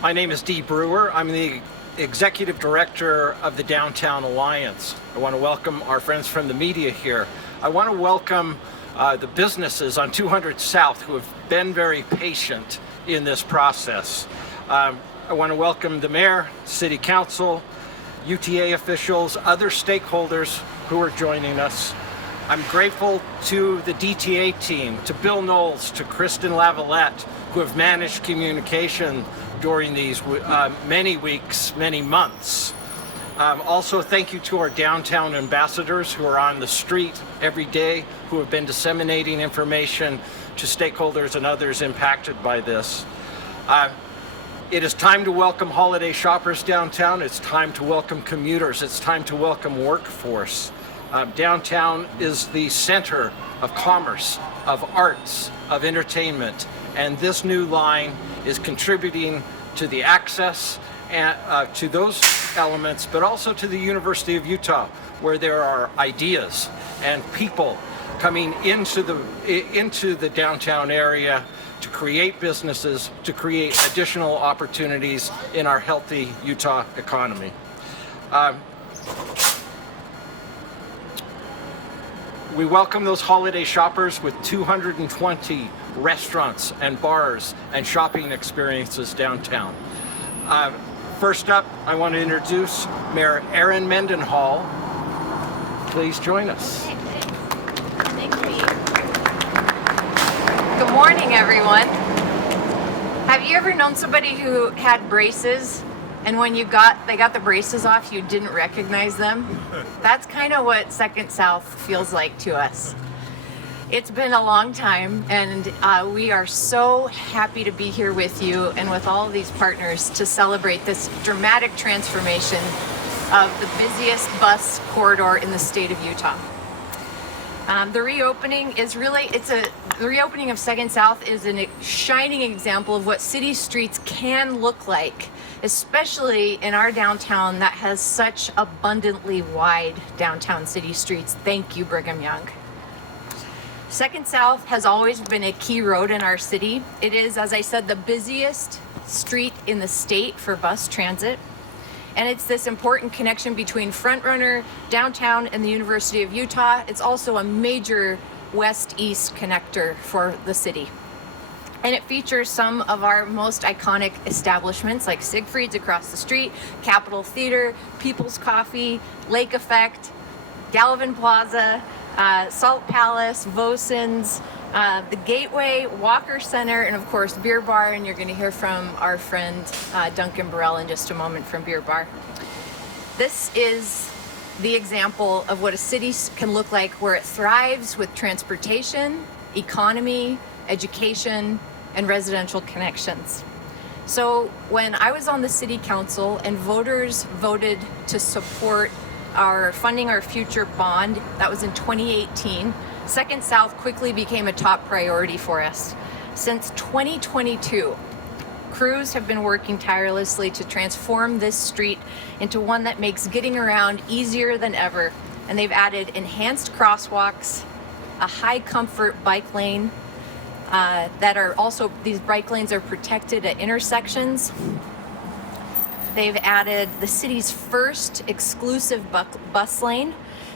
My name is Dee Brewer. I'm the Executive Director of the Downtown Alliance. I want to welcome our friends from the media here. I want to welcome the businesses on 200 South who have been very patient in this process. I want to welcome the Mayor, City Council, UTA officials, other stakeholders who are joining us. I'm grateful to the DTA team, to Bill Knowles, to Kristen Lavalette, who have managed communication during these many weeks, many months. Also, thank you to our downtown ambassadors who are on the street every day, who have been disseminating information to stakeholders and others impacted by this. It is time to welcome holiday shoppers downtown. It's time to welcome commuters. It's time to welcome workforce. Downtown is the center of commerce, of arts, of entertainment, and this new line is contributing to the access and, to those elements, but also to the University of Utah, where there are ideas and people coming into the downtown area to create businesses, to create additional opportunities in our healthy Utah economy. We welcome those holiday shoppers with 220 restaurants and bars and shopping experiences downtown. First up, I want to introduce Mayor Erin Mendenhall. Please join us. Thank you. Good morning, everyone. Have you ever known somebody who had braces, and when they got the braces off, you didn't recognize them? That's kind of what Second South feels like to us. It's been a long time, and we are so happy to be here with you and with all of these partners to celebrate this dramatic transformation of the busiest bus corridor in the state of Utah. The reopening of Second South is a shining example of what city streets can look like, especially in our downtown that has such abundantly wide downtown city streets. Thank you, Brigham Young. Second South has always been a key road in our city. It is, as I said, the busiest street in the state for bus transit. And it's this important connection between Front Runner, downtown, and the University of Utah. It's also a major west-east connector for the city. And it features some of our most iconic establishments like Siegfried's across the street, Capitol Theater, People's Coffee, Lake Effect, Gallivan Plaza, Salt Palace, Vosen's, the Gateway, Walker Center, and of course Beer Bar, and you're going to hear from our friend Duncan Burrell in just a moment from Beer Bar. This is the example of what a city can look like where it thrives with transportation, economy, education, and residential connections. So when I was on the city council and voters voted to support funding our future bond, that was in 2018, Second South quickly became a top priority for us. Since 2022, crews have been working tirelessly to transform this street into one that makes getting around easier than ever. And they've added enhanced crosswalks, a high comfort bike lane, these bike lanes are protected at intersections. They've added the city's first exclusive bus lane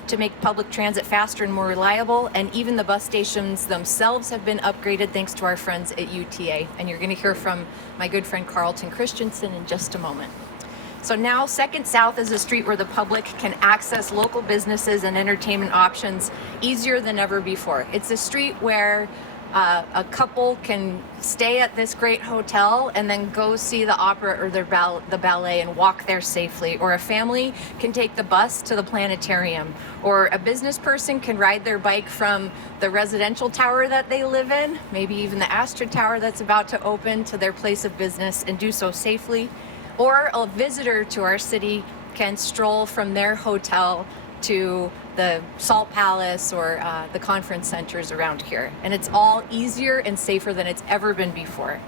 to make public transit faster and more reliable, and even the bus stations themselves have been upgraded thanks to our friends at UTA. And you're going to hear from my good friend Carlton Christensen in just a moment. So now Second South is a street where the public can access local businesses and entertainment options easier than ever before. It's a street where a couple can stay at this great hotel and then go see the opera or the ballet and walk there safely. Or a family can take the bus to the planetarium. Or a business person can ride their bike from the residential tower that they live in, maybe even the Astra Tower that's about to open, to their place of business and do so safely. Or a visitor to our city can stroll from their hotel to the Salt Palace or the conference centers around here. And it's all easier and safer than it's ever been before.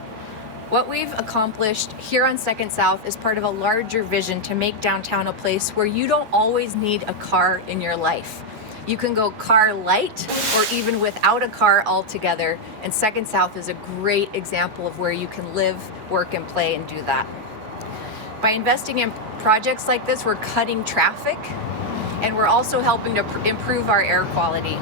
What we've accomplished here on Second South is part of a larger vision to make downtown a place where you don't always need a car in your life. You can go car light or even without a car altogether. And Second South is a great example of where you can live, work, and play and do that. By investing in projects like this, we're cutting traffic, and we're also helping to improve our air quality.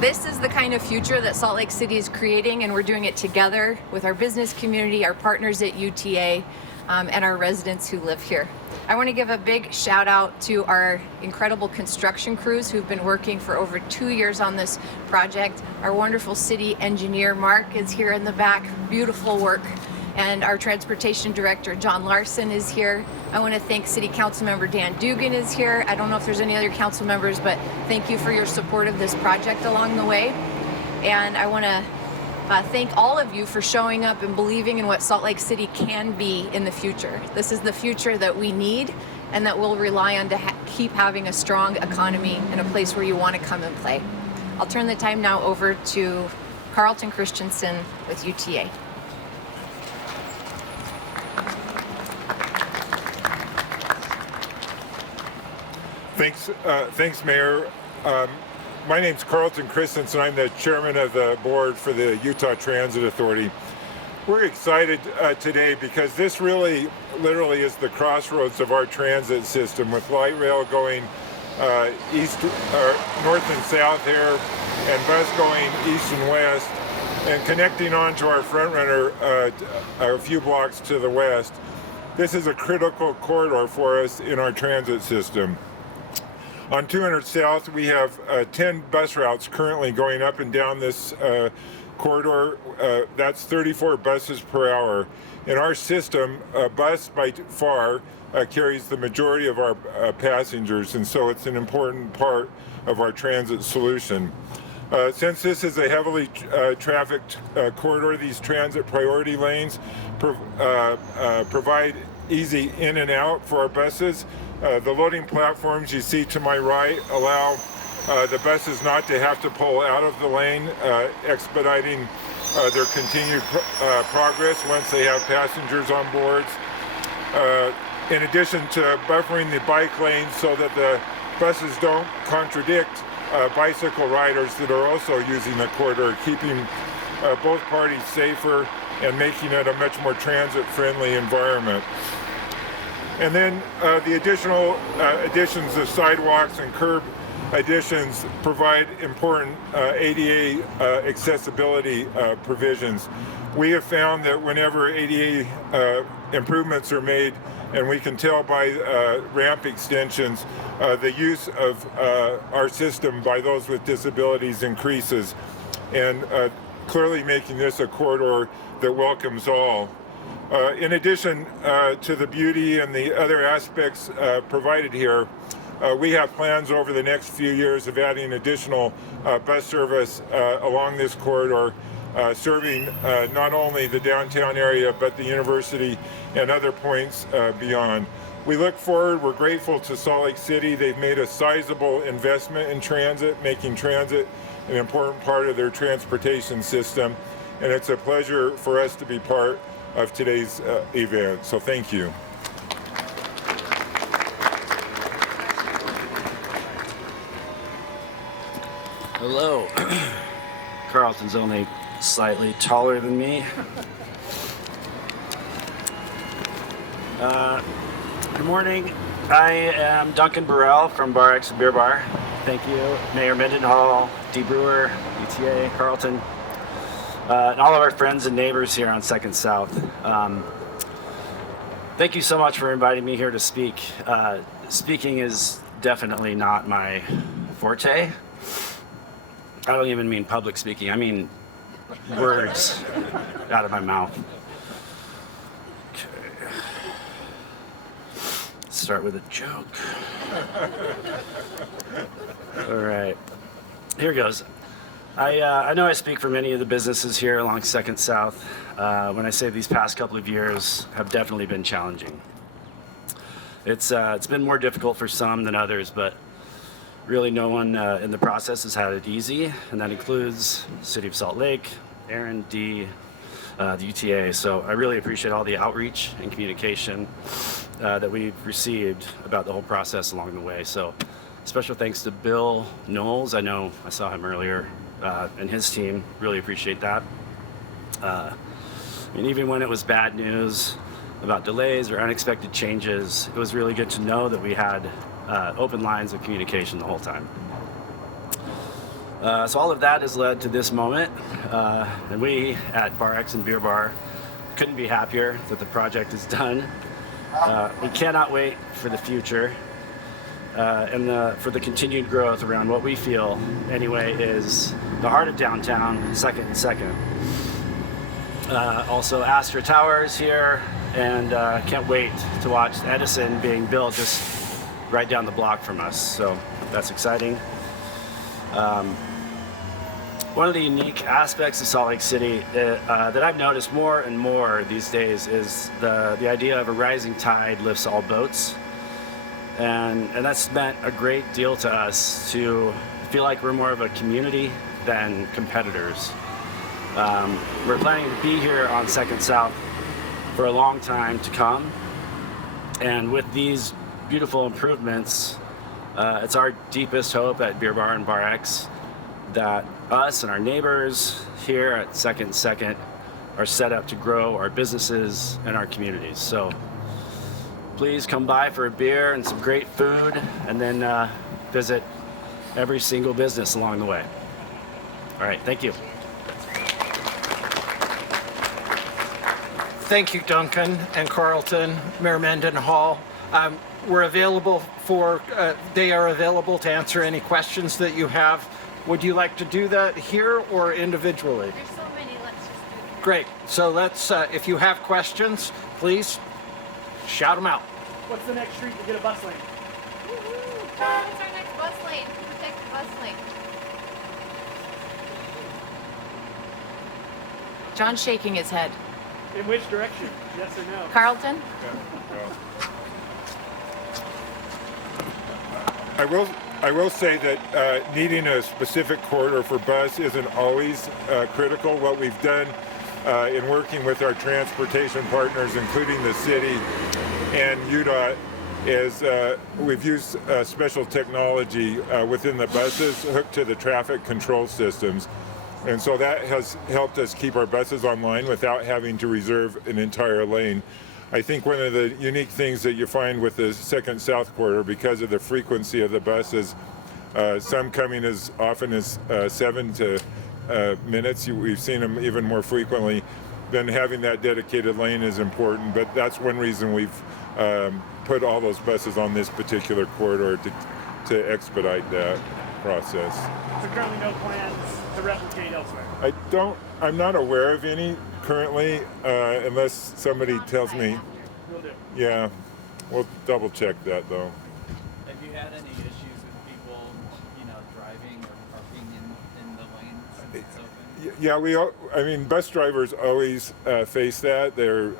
This is the kind of future that Salt Lake City is creating, and we're doing it together with our business community, our partners at UTA, and our residents who live here. I want to give a big shout out to our incredible construction crews who've been working for over 2 years on this project. Our wonderful city engineer, Mark, is here in the back. Beautiful work. And our transportation director, John Larson, is here. I want to thank City Council Member Dan Dugan is here. I don't know if there's any other council members, but thank you for your support of this project along the way. And I want to thank all of you for showing up and believing in what Salt Lake City can be in the future. This is the future that we need and that we'll rely on to keep having a strong economy and a place where you want to come and play. I'll turn the time now over to Carlton Christensen with UTA. Thanks, Mayor. My name's Carlton Christensen. I'm the chairman of the board for the Utah Transit Authority. We're excited today because this really, literally is the crossroads of our transit system, with light rail going north and south here, and bus going east and west, and connecting on to our front runner a few blocks to the west. This is a critical corridor for us in our transit system. On 200 South, we have 10 bus routes currently going up and down this corridor. That's 34 buses per hour. In our system, a bus by far carries the majority of our passengers, and so it's an important part of our transit solution. Since this is a heavily trafficked corridor, these transit priority lanes provide easy in and out for our buses. The loading platforms you see to my right allow the buses not to have to pull out of the lane, expediting their continued progress once they have passengers on board. In addition to buffering the bike lanes so that the buses don't contradict bicycle riders that are also using the corridor, keeping both parties safer and making it a much more transit-friendly environment. And then the additions of sidewalks and curb additions provide important ADA accessibility provisions. We have found that whenever ADA improvements are made, and we can tell by ramp extensions, the use of our system by those with disabilities increases, and clearly making this a corridor that welcomes all. In addition to the beauty and the other aspects provided here, we have plans over the next few years of adding additional bus service along this corridor, serving not only the downtown area but the university and other points beyond. We look forward. We're grateful to Salt Lake City. They've made a sizable investment in transit, making transit an important part of their transportation system, and it's a pleasure for us to be part of today's event. So thank you. Hello. Carlton's only slightly taller than me. Good morning. I am Duncan Burrell from Bar X Beer Bar. Thank you, Mayor Mendenhall, D. Brewer, UTA, Carlton, and all of our friends and neighbors here on 2nd South. Thank you so much for inviting me here to speak. Speaking is definitely not my forte. I don't even mean public speaking. I mean words out of my mouth. Okay. Let's start with a joke. All right. Here goes. I know I speak for many of the businesses here along 2nd South when I say these past couple of years have definitely been challenging. It's been more difficult for some than others, but really no one in the process has had it easy, and that includes City of Salt Lake, Aaron, D, the UTA. So I really appreciate all the outreach and communication that we've received about the whole process along the way. So special thanks to Bill Knowles. I know I saw him earlier, and his team. Really appreciate that. And even when it was bad news, about delays or unexpected changes, it was really good to know that we had open lines of communication the whole time. So all of that has led to this moment, and we at Bar X and Beer Bar couldn't be happier that the project is done. We cannot wait for the future and for the continued growth around what we feel, anyway, is the heart of downtown, 2nd and 2nd. Also, Astra Tower is here, and can't wait to watch Edison being built just right down the block from us. So that's exciting. One of the unique aspects of Salt Lake City that I've noticed more and more these days is the idea of a rising tide lifts all boats. And that's meant a great deal to us to feel like we're more of a community than competitors. We're planning to be here on 2nd South for a long time to come. And with these beautiful improvements, it's our deepest hope at Beer Bar and Bar X that us and our neighbors here at 2nd and 2nd are set up to grow our businesses and our communities. So please come by for a beer and some great food, and then visit every single business along the way. All right, thank you. Thank you, Duncan and Carlton, Mayor Mendenhall. We're available they are available to answer any questions that you have. Would you like to do that here or individually? There's so many, let's just do it. Great. So let's, if you have questions, please shout them out. What's the next street to get a bus lane? What's our next bus lane? Protect the bus lane. John's shaking his head. In which direction? Yes or no? Carlton? I will say that needing a specific corridor for bus isn't always critical. What we've done in working with our transportation partners, including the city and UDOT, is we've used special technology within the buses hooked to the traffic control systems. And so that has helped us keep our buses online without having to reserve an entire lane. I think one of the unique things that you find with the 2nd South Corridor, because of the frequency of the buses, some coming as often as 7 minutes, we've seen them even more frequently, then having that dedicated lane is important. But that's one reason we've put all those buses on this particular corridor to expedite that process. So currently no plans to replicate elsewhere? I'm not aware of any currently, unless somebody tells me. Will do. Yeah, we'll double check that though. Have you had any issues with people, driving or parking in the lane since it's open? Yeah, I mean, bus drivers always face that. They're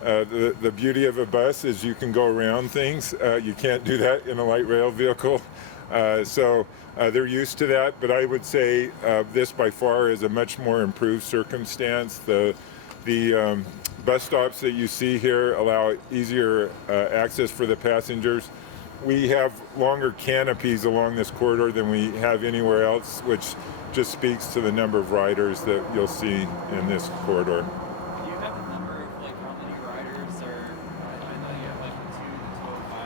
the beauty of a bus is you can go around things. You can't do that in a light rail vehicle. So they're used to that, but I would say this by far is a much more improved circumstance. The bus stops that you see here allow easier access for the passengers. We have longer canopies along this corridor than we have anywhere else, which just speaks to the number of riders that you'll see in this corridor. Do you have a number of how many riders are? I know you have 2 to 5,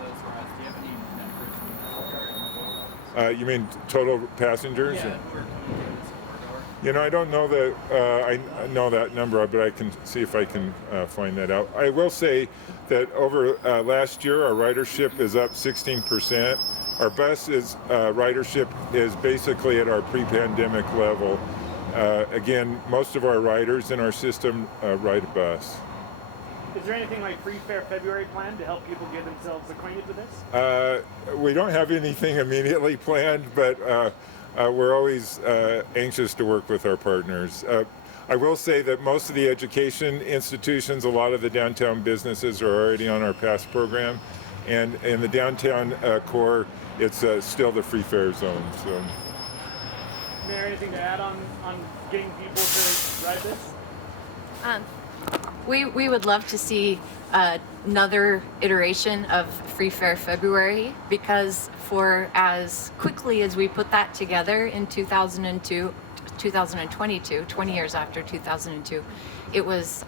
those rides. Do you have any numbers in that regard? You mean total passengers? Yeah, we're coming through this corridor. I don't know that I know that number, but I can see if I can find that out. I will say that over last year, our ridership is up 16%. Our bus ridership is basically at our pre-pandemic level. Again, most of our riders in our system ride a bus. Is there anything like Free Fare February planned to help people get themselves acquainted with this? We don't have anything immediately planned, but we're always anxious to work with our partners. I will say that most of the education institutions, a lot of the downtown businesses are already on our pass program, and in the downtown core, it's still the free fare zone. So, Mayor, anything to add on getting people to ride this? We would love to see another iteration of Free Fare February, because for as quickly as we put that together in 2022, 20 years after 2002, it was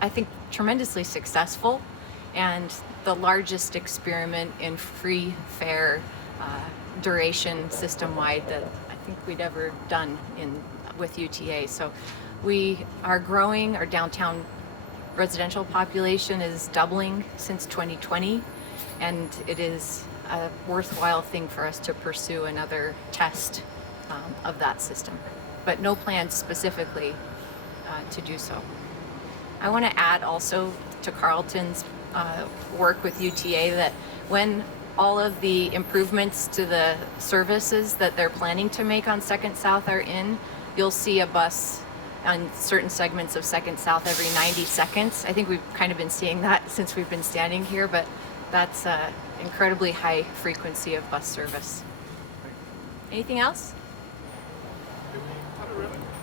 I think, tremendously successful, and the largest experiment in free fare duration system-wide that I think we'd ever done with UTA. So we are growing. Our downtown residential population is doubling since 2020, and it is a worthwhile thing for us to pursue another test of that system, but no plans specifically to do so. I want to add also to Carlton's work with UTA that when all of the improvements to the services that they're planning to make on 2nd South are in, you'll see a bus on certain segments of 2nd South every 90 seconds. I think we've kind of been seeing that since we've been standing here, but that's an incredibly high frequency of bus service. Anything else?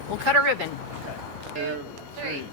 We'll cut a ribbon. 2, 3.